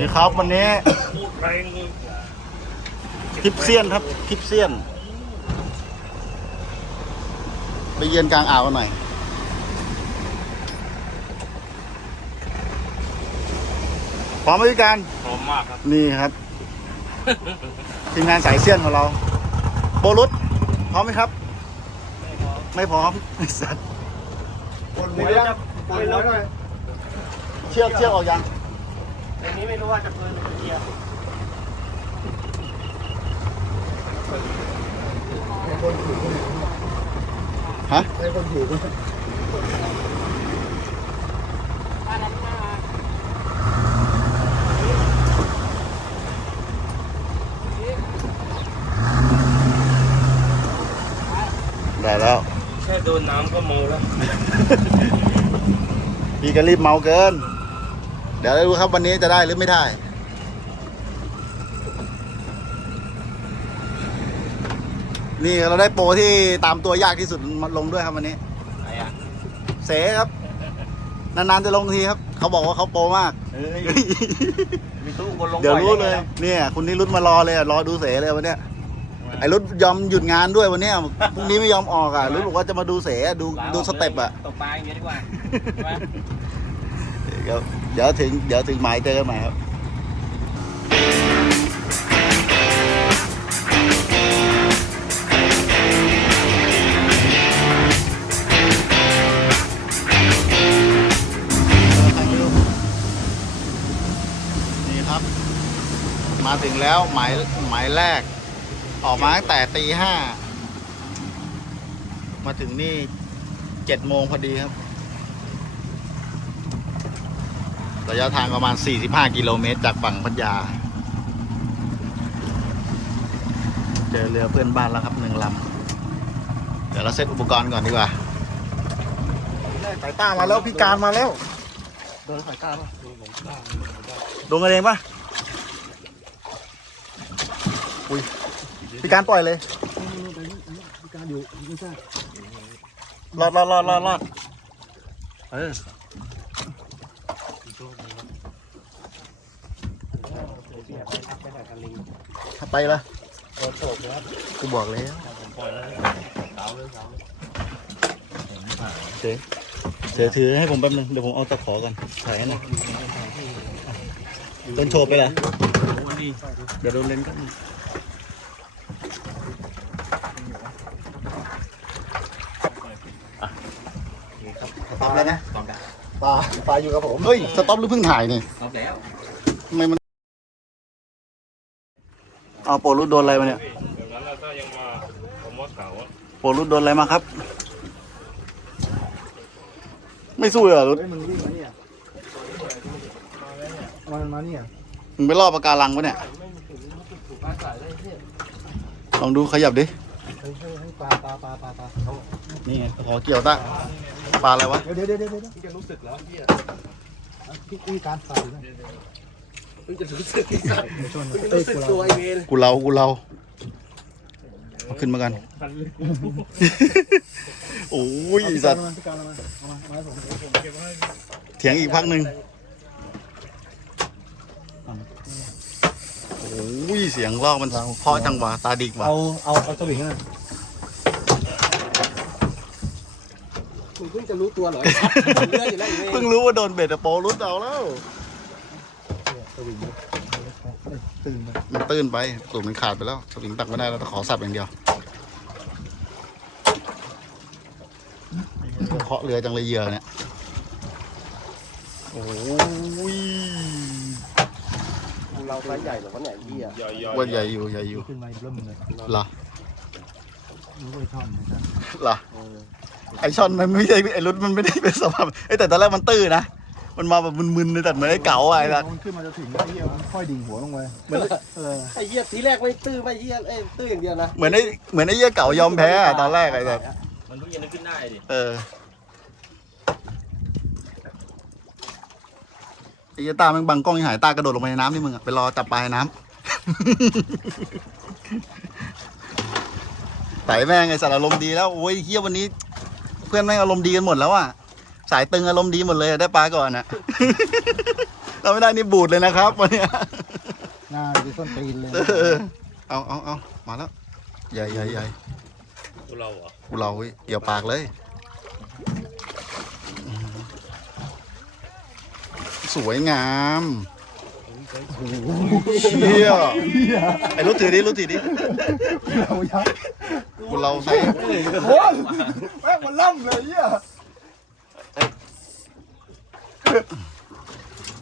นี่ครับวันนี้แรงคลิปเซียนครับคลิปเซียน ไปเยือนกลางอ่าวกันหน่อยพร้อมไหมพี่การพร้อมมากครับ นี่ครับทีมงานสายเซียนของเรา โบรุษพร้อมไหมครับ ไม่พร้อมไอ้สัตว์คนหัวจะปนหัวหน่อยเชือกเชือกออกยัง ในนี้ไม่รู้ว่าจะเปืนหรือเกียร์ให้คนถือฮะให้คนถือได้แล้ว แค่โดนน้ำก็เมาแล้ว พี่ก็รีบเมาเกิน เดี๋ยวได้รู้ครับวันนี้จะได้หรือไม่ได้ นี่เราได้โปรที่ตามตัวยากที่สุดมาลงด้วยครับวันนี้ไหนอะเสครับ นานๆจะลงทีครับ เขาบอกว่าเขาโปรมาก เฮ้ยมีตู้คนลงเดี๋ยวรู้บ่เลยไงเนี่ย คุณนิรุตมารอเลยอะรอดูเสเลยวันเนี้ยไอ้รุตยอมหยุดงานด้วยวันเนี้ยพรุ่งนี้ไม่ยอมออกอะรุตบอกว่าจะมาดูเสอะดูดูสเต็ปอะตกปลาอย่างเงี้ยดีกว่าใช่ไหม เดี๋ยวถึงเดี๋ยวถึงหมายเจอกันใหม่ครับนี่ครับมาถึงแล้วหมายหมายแรก ออกมาตั้งแต่ตีห้า มาถึงนี่เจ็ดโมงพอดีครับ ระยะทางประมาณ 45 กิโลเมตรจากฝั่งพัทยา เจอเรือเพื่อนบ้านแล้วครับหนึ่งลำ เดี๋ยวเราเซตอุปกรณ์ก่อนดีกว่าสายตามาแล้วพี่การมาแล้วโดนสายกล้าป่ะโดนกันเองปะอุ้ยพี่การปล่อยเลยพี่การอยู่ไม่ใช่รอดรอดรอดรอดรอดเออ ถ้า ไปละโดนโฉบเลยครับกูบอกแล้วผมปล่อยแล้วเสาเลยเสาเสียเสียถือให้ผมแป๊บนึงเดี๋ยวผมเอาตะขอก่อนถ่ายให้หน่อยต้นโชว์ไปละวันนี้เดี๋ยวโดนเลนก็สต็อปแล้วนะตอบได้ปลาปลาอยู่กับผม เฮ้ย สต็อปหรือเพิ่งถ่ายนี่ตอบแล้วทำไมมัน เอาโปรรุดโดนอะไรมาเนี่ยเดี๋ยวนั้นเราก็ยังมาผมว่าเสาอะโปรรุดโดนอะไรมาครับ ไม่สู้เลยเหรอรุดเฮ้ยมึงวิ่งมาเนี่ยมันมาเนี่ยมึงไปล่อปลาการังปะเนี่ย ลองดูขยับดิ เฮ้ยเฮ้ยเฮ้ยปลาปลาปลาปลาปลาเขานี่ไงขอเกี่ยวตะปลาอะไรวะ เดี๋ยวเดี๋ยวเดี๋ยวเดี๋ยวเดี๋ยวพี่จะรู้สึกแล้วพี่พี่พี่การปลาอยู่นะ เพิ่งจะรู้สึกเดี๋ยวชนมันเอ้ยกูเรากูเรากูเราเอาขึ้นมากัน โอ้ยสัตว์เถียงอีกพักหนึ่งโอ้ยเสียงลอกมันเพราะจังหวะตาดิกว่ะเอาเอาเอาสวิงนั่นคุณเพิ่งจะรู้ตัวเหรอเลือดอยู่แล้วอยู่เพิ่งรู้ว่าโดนเบ็ดอะโปรุดเอาแล้ว วิงเยอะตื่นไปมันตื้นไปตูดมันขาดไปแล้วสวิงตักไม่ได้แล้วแต่ขอสับอย่างเดียวเคาะเรือจังเลยเหยื่อเนี่ย โอ้ยเราไซส์ใหญ่เหรอวะเนี่ยไอ้เหี้ยย่อยๆว่าใหญ่อยู่ใหญ่อยู่ขึ้นมาเริ่มเลยเหรอรู้ว่าชอบเหมือนกันเหรอไอช่อนมันไม่ใช่ไอรุดมันไม่ได้เป็นสภาพไอยแต่ตอนแรกมันตื้อนะ มันมาแบบมึนๆเลยแต่เหมือนไอเก๋าอะไอ้ละมันขึ้นมาจะถึงไอ้เหี้ยมันค่อยดิ่งหัวลงไปเหมือนเออไอ้เหี้ยทีแรกไม่ตื้อไม่เหี้ยเอ้ยตื้ออย่างเดียวนะเหมือนไอเหมือนไอเหี้ยเก๋ายอมแพ้อะตอนแรกไอ้แบบมันรู้ยังนึกขึ้นได้ดิเออไอ้เหี้ยตาแมันบังกล้องยังหายตากระโดดลงไปในน้ำนี่มึงอะไปรอจับปลายน้ำไต่แม่งไอสารอารมณ์ดีแล้วโอ้ยเฮียวันนี้ เพื่อนแม่งอารมณ์ดีกันหมดแล้วอะ สายตึงอารมณ์ดีหมดเลยอะได้ปลาก่อนอะถ้าไม่ได้นี่บูดเลยนะครับวันเนี้ยหน้าดิส้นตีนเลยเออเอาเอาเอามาแล้วใหญ่ใหญ่ใหญ่ตัวเราเหรอกูเราเว้ยเกี่ยวปากเลยอื้อหือสวยงามเชี่ยไอ้รถถือดิรถถือดิเรายักษ์กูเราใส่ โอ้ยแม่งมันล่ำเลยเหี้ย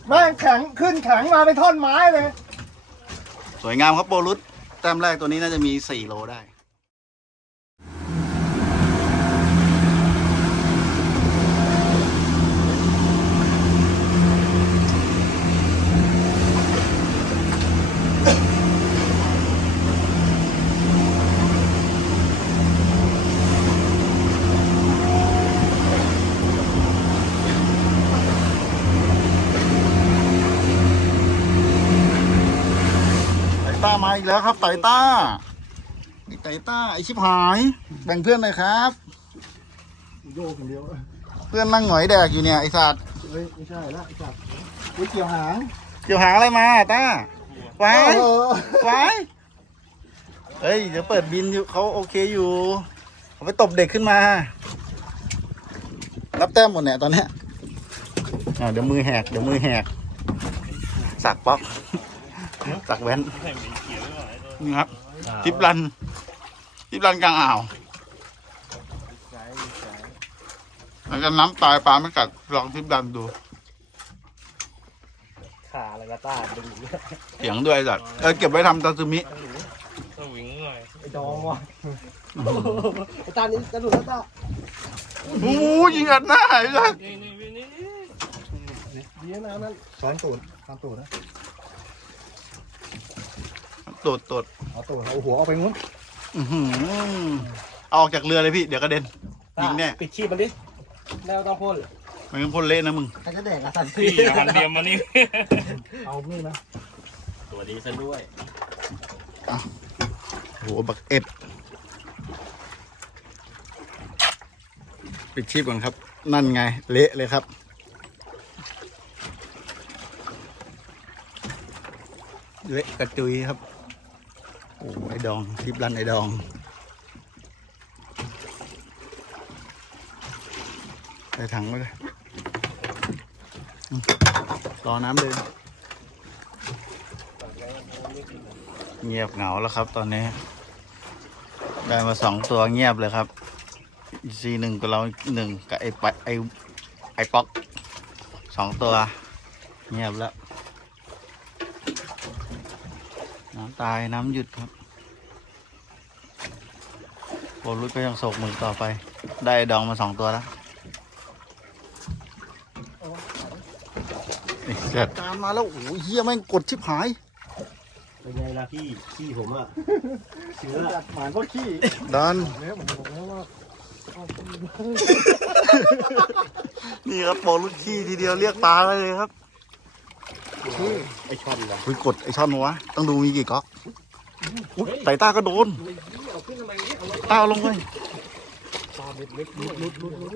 แม่งแข็งขึ้นแข็งมาเป็นท่อนไม้เลย สวยงามครับโบรุษแต้มแรกตัวนี้น่าจะมี 4 โลได้ต่ต้ามา อีกแล้วครับไต่ต้าไอ้ไต่ต้าไอชิบหาย แบ่งเพื่อนหน่อยครับ โยกอย่างเดียวเพื่อนนั่งหงอยแดกอยู่เนี่ยไอสัตว์เฮ้ยไม่ใช่ละจับวิเกี่ยวหางเกี่ยวหางอะไรมาต้าไว้เออไว้เฮ้ยเดี๋ยวเปิดบินอยู่เขาโอเคอยู่เขาไปตบเด็กขึ้นมา รับแต้มหมดเนี่ยตอนเนี้ยอ่าเดี๋ยวมือแหกเดี๋ยวมือแหกสักป๊อก สักแว่นให้มีเขียวหน่อยตัวนี่ครับทริปรันทริปรันกลางอ่าว แล้วก็น้ำตายปลาไม่กัดลองทริปรันดู ขาอะไรก็ต้าดึงเสียงด้วยจัดเออเก็บไว้ทำตาซึมิสวิงหน่อยไอ้ดองว่ะไอ้ตานี้กระดูกแล้วตาโอ้ยยิงอัดหน้าไอ้สัสนี่นี่นี่นี่ดีนะนั่นสอนตูดตามตูดนะ ตดตดเอาตูดเอาหัวเอาไปงู้นอื้อหือเอาออกจากเรือเลยพี่ เดี๋ยวกระเด็น ยิงแน่ ปิดชีพมันดิแล้วต้องพ่นไมันพ่นเละนะมึง ใครจะแดกอะสันพี่หันเดียมมานี่ เอานี่นะตัวดีซะด้วยโหบักเอ็ด ปิดชีพก่อนครับ นั่นไง เละเลยครับ เละกระจุยครับ โอ้ไอดองทริปรันไอดอง ใส่ถังไว้เลยอืมรอน้ำเดินเงียบเหงาแล้วครับตอนนี้ ได้มาสองตัวเงียบเลยครับซีหนึ่งกับเราหนึ่งกับไอ้ปะไอ้ไอ้ป๊อกสองตัว เงียบแล้ว น้ำ ตายน้ำหยุดครับโบรุษก็ยังโศกมือต่อไป ได้ดองมาสองตัวแล้วไอ้เจ็ดการมาแล้วโอ้ยเฮียแม่งกดชิบหาย เป็นไงล่ะพี่ขี้ผมอะเชื้อจัดหมานก็ขี้ดัน เนี่ยผมบอกแล้วว่านี่ครับโปรลุกขี้ทีเดียวเรียกตาได้เลยครับ ไอช่อนเหรอคุยกดไอช่อนวะต้องดูมีกี่ก๊อกอุ๊ยไต่ต้าก็โดนต้าเอาลงไปตาเล็กๆลุดลุดลุดลุด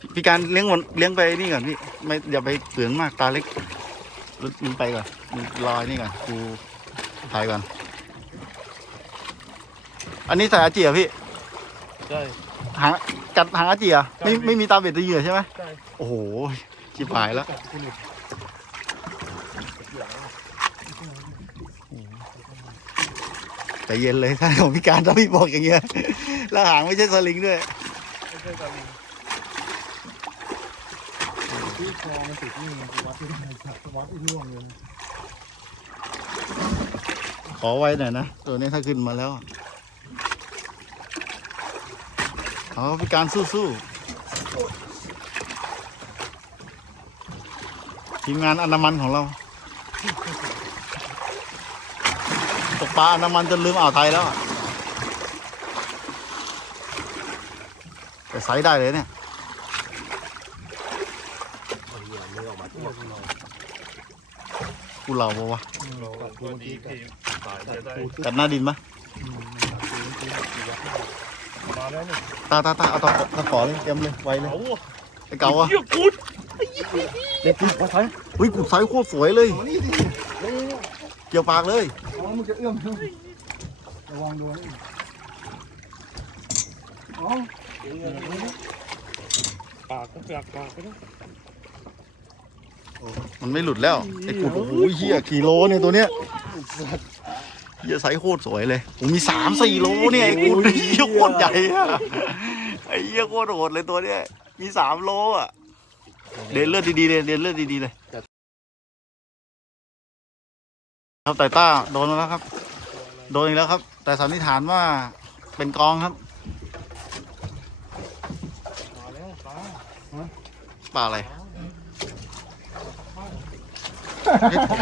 พี่พี่การเลี้ยงมันเลี้ยงไปนี่ก่อนพี่ไม่อย่าไปเปลืองมากตาเล็กลุดมึงไปก่อนมึงรอยนี่ก่อนกูถ่ายก่อน อันนี้ใส่อาเจียพี่ใช่หางกัดหางอาเจียไม่ใช่พี่ไม่มีตาเบ็ดตะเหยื่อใช่ไหมใช่โอ้โหชิบหายแล้ว ใจเย็นเลยถ้าของพี่การถ้าพี่บอกอย่างเงี้ยแล้วหางไม่ใช่สลิงด้วยไม่ใช่ตาลิงที่คอมันติดนี่ไงวัดที่ไหนจับวัดที่ร่วงเลยขอไว้หน่อยนะ ตัวนี้ถ้าขึ้นมาแล้วเอาพี่การสู้ๆทีมงานอนามันของเราตก ปลาอนามันจนลืมอ่าวไทยแล้วอะแต่ไซส์ได้เลยเนี่ยเอาเหยื่อมือออกมาตัวหน่อยกูเหล่าปะวะตัวดีพี่ตายจะได้กัดหน้าดินปะมาแล้วนี่ตาตาตาเอาตะขอตะขอเลยเตรียมเลยไวเลยเอาไอ้เก่าอะเหี้ยกุดเด็กปากว่าใครอุ้ยกุดไซส์โคตรสวยเลยเอานี่ดิเร็วเกี่ยวปากเลยๆอ๋อ มึงจะเอื้อมระวังโดนนี่อ๋อปากก็เปียกปากก็ได้มันไม่หลุดแล้วไอ้กุดโอ้โหเฮียกี่โลเนี่ยตัวเนี้ยเฮียไซส์โคตรสวยเลยโอ้มีสามสี่โลเนี่ยไอ้กุดเฮียโคตรใหญ่อะไอ้เฮียโคตรโหดเลยตัวเนี้ยมีสามโลอะเดินเลือดดีๆเลยเดินเลือดดีๆเลย ครับไต่ต้าโดนมาแล้วครับ โดนอีกแล้วครับ แต่สันนิษฐานว่าเป็นกองครับมาแล้วปลาปลาอะไร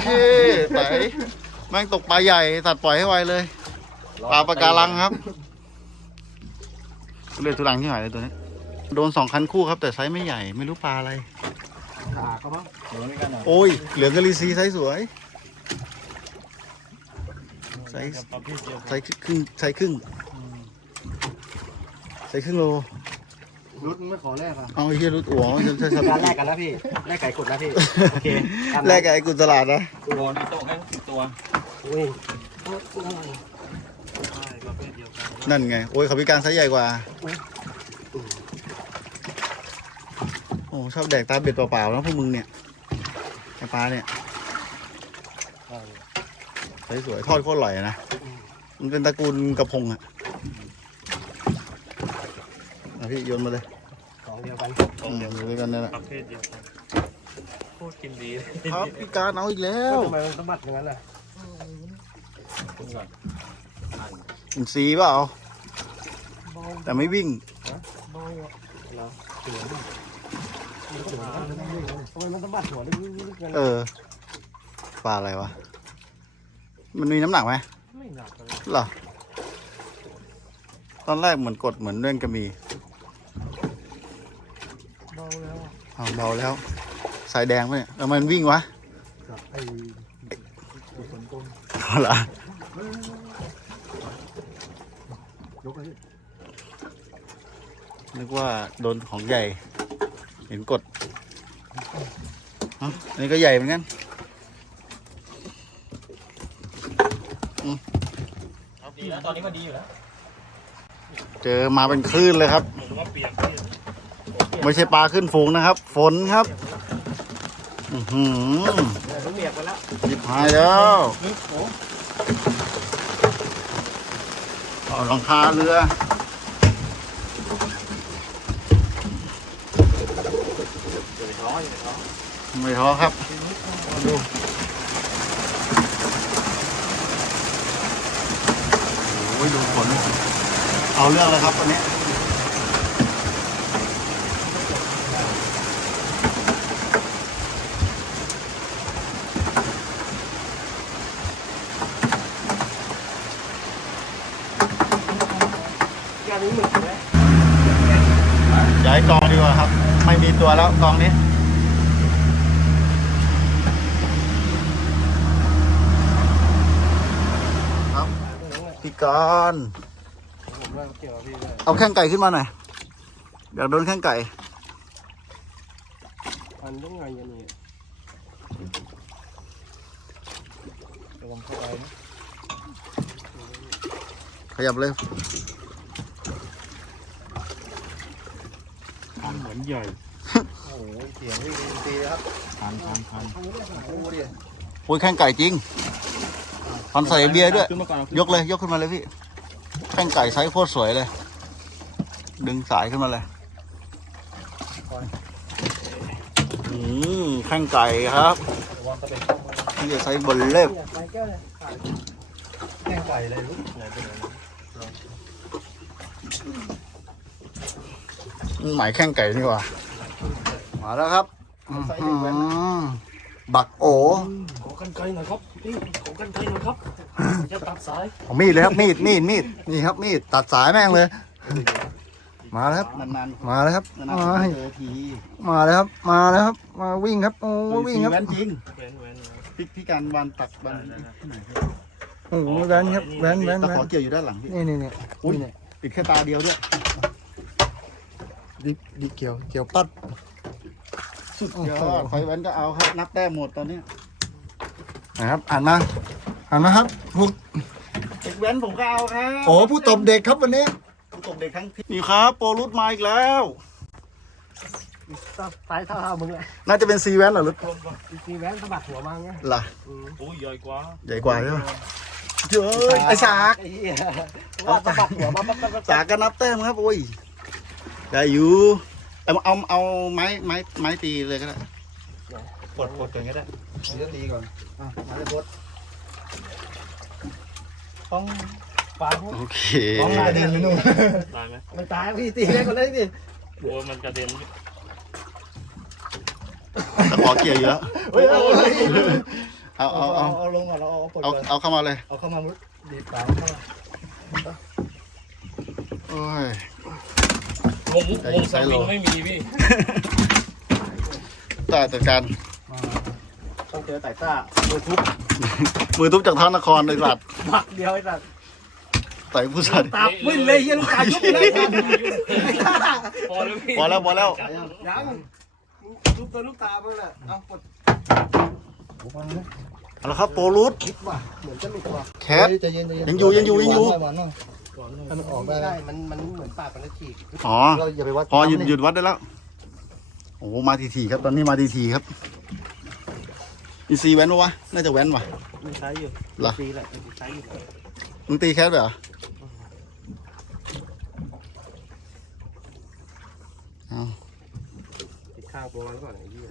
เฮ้ไต่แม่งตกปลาใหญ่ตัดปล่อยให้ไวเลยปลาปะการังครับเลือดทุลังที่หายเลยตัวนี้ โดนสองคันคู่ครับ แต่ไซส์ไม่ใหญ่ไม่รู้ปลาอะไรขาเขาบ้างโดนด้วยกันเหรอโอ้ยเหลืองกะลีซีไซส์สวย ไซส์ประเภทเดียวไซส์ครึ่งไซส์ครึ่งไซส์ครึ่งโล รุดมึงไม่ขอแลกอะเอาไอ้เฮียรุดอ๋วใช่ใช่ใช่การแลกกันแล้วพี่แลกไก่กดนะพี่โอเคตามนั้นแลกกับไอ้กุศลาดนะโดนที่โต๊ะแค่สิบตัวอุ้ยใช่ประเภทเดียวกันนั่นไงโอ้ยเขาพิการไซส์ใหญ่กว่าโอ้ชอบแดกตาเบ็ดเปล่าๆนะพวกมึงเนี่ยไอ้ปลาเนี่ยไซ ส์สวยทอดโคตรอร่อยอะนะ มันเป็นตระกูลกระพงอะเอาพี่โยนมาเลยของเดียวกันอืมอยู่ด้วยกันนี่แหละประเภทเดียวกันโคตรกินดีครับพี่การเอาอีกแล้วทำไมมันสะบัดอย่างนั้นล่ะคุณก่อนอินซีย์เปล่าแต่ไม่วิ่งเสือดิเสือทำไมมันสะบัดหัวได้ยิ่งๆกันเออปลาอะไรวะ มันมีน้ำหนักไหมไม่หนักเลยเหรอ ตอนแรกเหมือนกดเหมือนเล่นกระมีเบาแล้วอะอ้าวเบาแล้ว สายแดงปะเนี่ยแล้วมันวิ่งวะกับไอ้ฝนตกเอาละยกเลยนึกว่าโดนของใหญ่ เห็นกดเอ้าอันนี้ก็ใหญ่เหมือนกัน ดีแล้ว ตอนนี้ก็ดีอยู่แล้วเจอมาเป็นคลื่นเลยครับ ผมว่าเปียกไม่ใช่ปลาขึ้นฝูงนะครับ ฝนครับอือหือเปียกไปแล้วหยิบหายแล้วเอาหลังคาเรือ อยู่ในท้องอยู่ในท้องไม่ท้อครับ ดู โอ้ยดูฝน เอาเรื่องแล้วครับวันนี้งานนี้หมึกไหมย้ายกองดีกว่าครับ ไม่มีตัวแล้วกองนี้ครับพี่กรณ์ผม ว่าเกี่ยวกับพี่ด้วยเอาแข้งไก่ขึ้นมาหน่อยอยากโดนแข้งไก่ มันต้องไงกันนี่ระวังเข้าไปนะขยับเลยเหมือนใหญ่โอ้โหเสียงวิ่งตีเลยครับพันพันพันโอ้ดิโอ้ยแข้งไก่จริงพันใส่เบียร์ด้วย ขึ้นมาก่อนยกเลย ยกขึ้นมาเลยพี่ แข้งไก่ไซส์โคตรสวยเลย ดึงสายขึ้นมาเลยอืมแข้งไก่ครับนที่จะใช้บนเล็บแก้งไก่เลยลูกหนหมายแข้งไก่นี่ว่า มาแล้วครับอ๋อบักโอขอกันไกลหน่อยครับ นี่ขอกันไกลหน่อยครับจะตัดสายเอามีดเลยครับมีดมีดมีดนี่ครับมีดตัดสายแม่งเลย มาแล้วครับ นานมาแล้วครับๆนานมาๆเจอทีมาแล้วครับ มาแล้วครับ มาวิ่งครับโอ้วิ่งครับแว้นจริงแว้นแว้นพี่พี่การบานตักบานๆโอ้โหแว้นครับแว้นแว้นตะแว้ขอนเกี่ยวอยู่ด้านหลังพี่นี่นี่นี่อุ้ยนี่ติดแค่ตาเดียวด้วยดิบดิบเกี่ยวเกี่ยวปัด สุดยอดไฟแว้นก็เอาครับนับแต้มหมดตอนนี้ นะครับ อ่านมา อ่านมาครับผู้เด็กแว้นผมก็เอาครับโอ้ผู้ตบเด็กครับวันนี้ผู้ตบเด็กทั้งทีนี่ครับโปรรุดมาอีกแล้วสายเท่ามึงเลยน่าจะเป็นซีแว้นเหรอรุดมีแว้นสะบัดหัวมาไงล่ะโอ้ยใหญ่กว่า ใหญ่กว่าใช่ไหมเจ้ยไอ้สากไอ้เหี้ยว่าสะบัดหัวมาปั๊บปั๊บปั๊บสากก็นับแต้มครับโอ้ยได้อยู่เอาเอาเอาไม้ไม้ไม้ตีเลยก็ได้ปลดปลดกันก็ได้ เดี๋ยวตีก่อน อะมาเลยบดป้องปาหัวโอเคป้องกระเด็นไปนู่นตายไหมไม่ตายพี่ตีเลยคนเลยดิโอ้ยมันกระเด็นตะขอเกี่ยวอยู่แล้วเฮ้ยเอาเลยเอาเอาเอาเอาลงก่อนเอาเอาปลดเอาก่อนเอาเข้ามาเลยเอาเข้ามามุดดีดปากเข้ามาโอ้ย วงวงสวิงไม่มีพี่ตาจัดการ ต้องเจอไต่ต้ามือทุบมือทุบจากท้านครเลยสัตว์บักเดียวไอ้สัตว์ต่อยผู้สัตว์ตาวิ่งเลยเฮียลูกตายุบเลยไอ้ต้าพอแล้วพี่พอแล้วพอแล้วยังทุบตัวลูกตาเพื่อนแหละเอาปลดเอาละครับโปรรุดคิดว่ะเหมือนจะหลุดว่ะแคทใจเย็นใจเย็นยังอยู่ยังอยู่ยังอยู่หวานหน่อยให้มันออกได้ใช่มันมันเหมือนปากมันจะฉีกอ๋อเราอย่าไปวัดพอหยุดหยุดวัดได้แล้วโอ้โหมาทีทีๆครับตอนนี้มาทีทีๆครับ อีซีแว้นปะวะ น่าจะแว้นว่ะมีไซส์อยู่เหรอตีแหละมีไซส์อยู่มึงตีแคทไปเหรอเอาติดข้าวโปรไว้ก่อนไอ้เหี้ย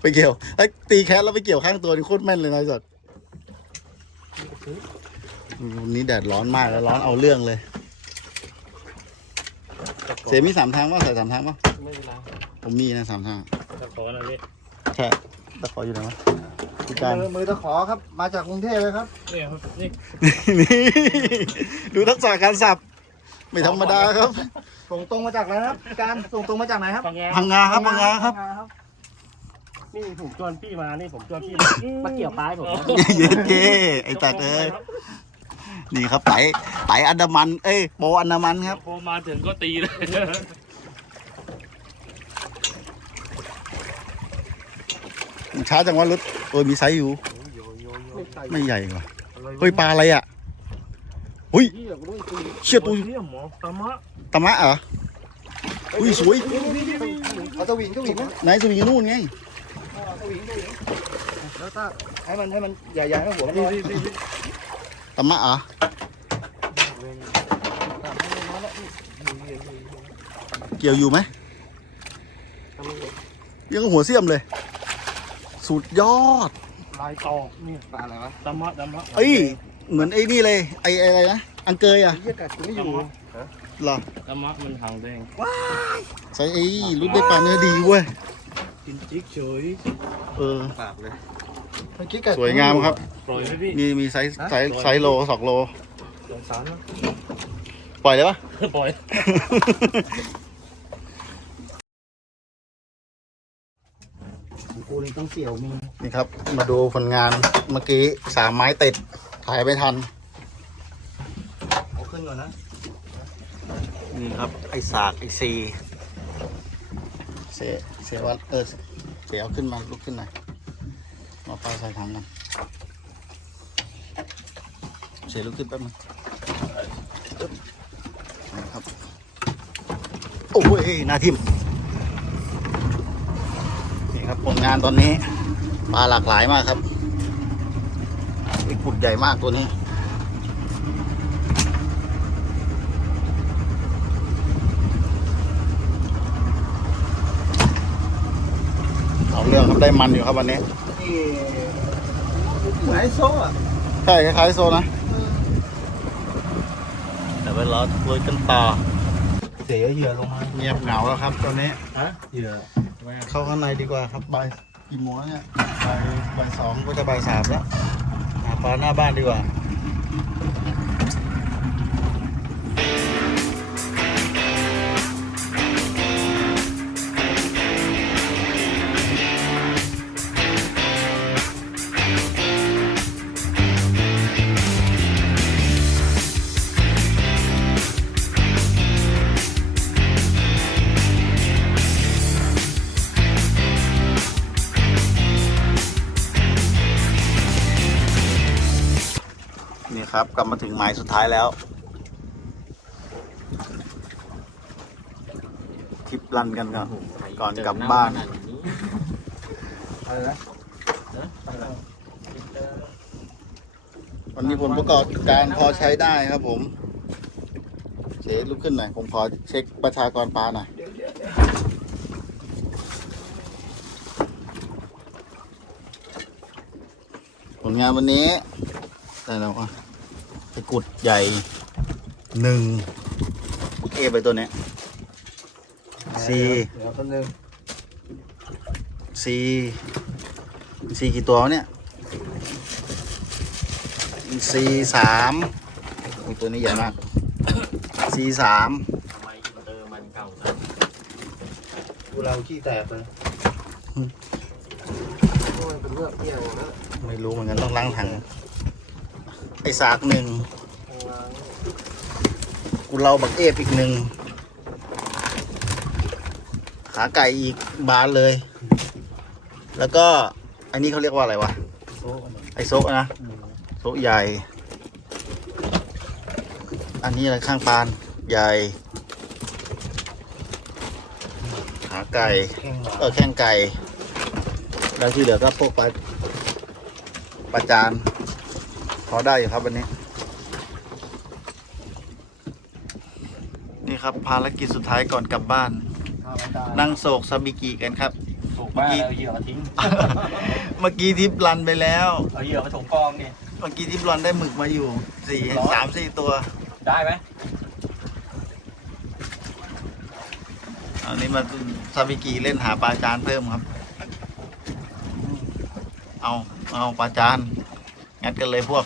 ไปเกี่ยวไอ้ยตีแคทแล้วไปเกี่ยวข้างตัวนี่โคตรแม่นเลยนะไอ้สัตว์วันนี้แดดร้อนมากแล้วร้อนเอาเรื่องเลย เสียมีสามทางป่ะใส่สามทางป่ะไม่เป็นไรผมมีนะสามทางจะขออะไรพี่ใช่ตะขออยู่ไหนวะพี่การมือมือตะขอครับ มาจากกรุงเทพเลยครับนี่ครับนี่นี่ดูทักษะการสับ ไม่ธรรมดาครับส่งตรงมาจากไหนครับการส่งตรงมาจากไหนครับฟังงาพังงาครับพังงาครับ นี่ผมชวนพี่มา นี่ผมชวนพี่มามาเกี่ยวปลายผมนะ เย็นเก้ไอ้ตัดเอ้ย นี่ครับไตไตอันดามัน เอ้ยโปอันดามันครับ พอมาถึงก็ตีเลยช้าจังวะรถโอ้ยมีไซส์อยู่ไม่ใส่ไม่ใหญ่กว่าเฮ้ยปลาอะไรอะหุ้ยพี่อยากรู้จริงเชี่ยตัวเรียหมอตามะตะมะเหรออุ้ยสวยเอาตะหวิงตะหวิงนะไหนสวิงอยู่นู่นไงเอาตะหวิงตะหวิงแล้วถ้าให้มันให้มันใหญ่ๆให้หัวมันลอย ตะมะเหรอเกี่ยวอยู่ไหมยังกับหัวเสียมเลย สุดยอด ลายตอกนี่ปลาอะไรวะตามะตามะเอ้ย เหมือนไอ้นี่เลย ไอ้ไอ้อะไรนะ อังเกยอะเหี้ยกัดกูไม่อยู่เหรอตามะมันหางแดงใส่ไอ้รุ่นได้ปลาเนื้อดีเว้ย กินจิ๊กเฉย เออปากเลย เมื่อกี้กัดสวยงามครับ ปล่อยไหมพี่มีมีไซส์ไซส์ไซส์โลสองโล สงสารนะปล่อยเลยปะ ปล่อยกูเลยต้องเกี่ยวมีนี่ครับ มาดูผลงานเมื่อกี้สามไม้ติดถ่ายไม่ทัน เอาขึ้นก่อนนะนี่ครับ ไอสาก ไอซี เสียเสียวัดเออเสียเอาขึ้นมาลุกขึ้นหน่อย มาปลาใส่ถังกันเสียลุกขึ้นแป๊บนึงนะครับ โอ้ยนาทิมนี่ครับผลงานตอนนี้ปลาหลากหลายมากครับไอ้กุดใหญ่มากตัวนี้ เอาเรื่องครับได้มันอยู่ครับวันนี้นี่เหมือนไอ้โซ่อะใช่คล้ายๆโซนะแต่ไปรอคุยกันต่อเสียเหยื่อลงมาเงียบเหงาแล้วครับตอนนี้ฮะเหยื่อเข้าข้างในดีกว่าครับบ่ายกี่โมงแล้วเนี่ยบ่ายบ่ายสองก็จะบ่ายสามแล้วหาปลาหน้าบ้านดีกว่า ครับกลับมาถึงหมายสุดท้ายแล้วทริปรันกันก่อนก่อนกลับบ้านอะไรนะวันนี้ผลประกอบการพอใช้ได้ครับผมเชฟลุกขึ้นหน่อยผมขอเช็คประชากรปลาหน่อยผลงานวันนี้ได้แล้ววะ ตะกรุดใหญ่หนึ่งเอไปตัวเนี้ยซีเดี๋ยวแป๊บนึงซีซีกี่ตัววะเนี่ยซีสามอุ๊ยตัวนี้ใหญ่มากซีสามทำไมอินเตอร์มันเก่าจังกูเราขี้แตกเลยโอ้ยเป็นเลือกเที่ยวนะไม่รู้เหมือนกันต้องล้างถังไอ สากหนึ่งข้างล่างกูเราบักเอฟอีกหนึ่งขาไก่อีกบานเลย แล้วก็อันนี้เขาเรียกว่าอะไรวะโซ่อันหนึ่งไอโซะนะโซะใหญ่ อันนี้อะไรข้างปานใหญ่ ขาไก่แข้งหมาเออแข้งไก่ แล้วที่เหลือก็พวกปลาปลาจาน พอได้อยู่ครับวันนี้ นี่ครับภารกิจสุดท้ายก่อนกลับบ้านข้าวมันตายนั่งโศกซาบิกิกันครับ ถูกบ้าเอาเหยื่อมาทิ้ง เมื่อกี้ทิปรันไปแล้ว เอาเหยื่อมาถมกองเนี่ย เมื่อกี้ทิปรันได้หมึกมาอยู่สี่สามสี่ตัวได้ไหมอันนี้มาซาบิกิเล่นหาปลาจานเพิ่มครับ เอาเอาปลาจานงัดกันเลยพวก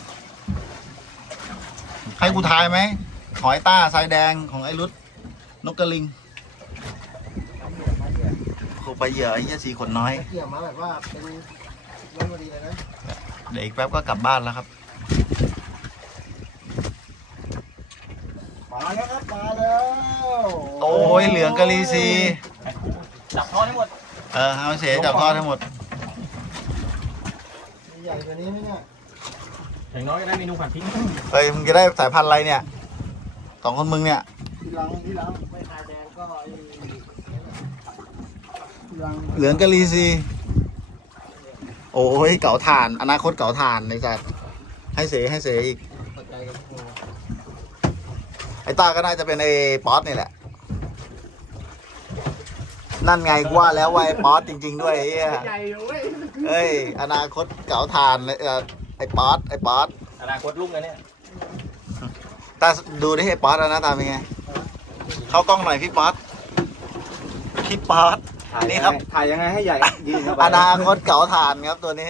ให้กูทายไหมหอยต้าทรายแดงของไอ้รุดนกกระลิงโคไปเหยื่อไอ้เหี้ยสีขนน้อย เกี่ยวมาแบบว่าเป็นร้อนพอดีเลยนะเดี๋ยวอีกแป๊บก็กลับบ้านแล้วครับ มาแล้วครับมาแล้วโอ้ยเหลืองกะลีซี จับทอดให้หมด เออเอาเสียจับทอดทั้งหมด มีใหญ่กว่านี้ไหมเนี่ย อย่างน้อยก็ได้เมนูผัดทิ้งเฮ้ยมึงจะได้สายพันธุ์อะไรเนี่ยสองคนมึงเนี่ยทีหลังทีหลังไม่ทายแดงก็ไอ้ทีหลังเหลืองกะลีซีโอ้ยเก๋าถ่าน อนาคตเก๋าถ่านในสัตว์ให้เสียให้เสียอีก ปัจจัยกับโอ้ไอ้ตาก็น่าจะเป็นไอ้ป๊อตนี่แหละ นั่นไงกูว่าแล้วว่าไอ้ป๊อตจริง ๆ ด้วยไอ้เหี้ยใหญ่เว้ย เอ้ยอนาคตเก๋าถ่านเลยเออ ไอ้ป๊อตไอ้ป๊อตอนาคตลุงนะเนี่ยตาดูดิไอ้ป๊อตแล้วหนะตาเป็นไง เข้ากล้องหน่อยพี่ป๊อตพี่ป๊อตนี่ครับถ่ายยังไงให้ใหญ่ยืนเข้าไปอนาคตเก๋าถ่านครับตัวนี้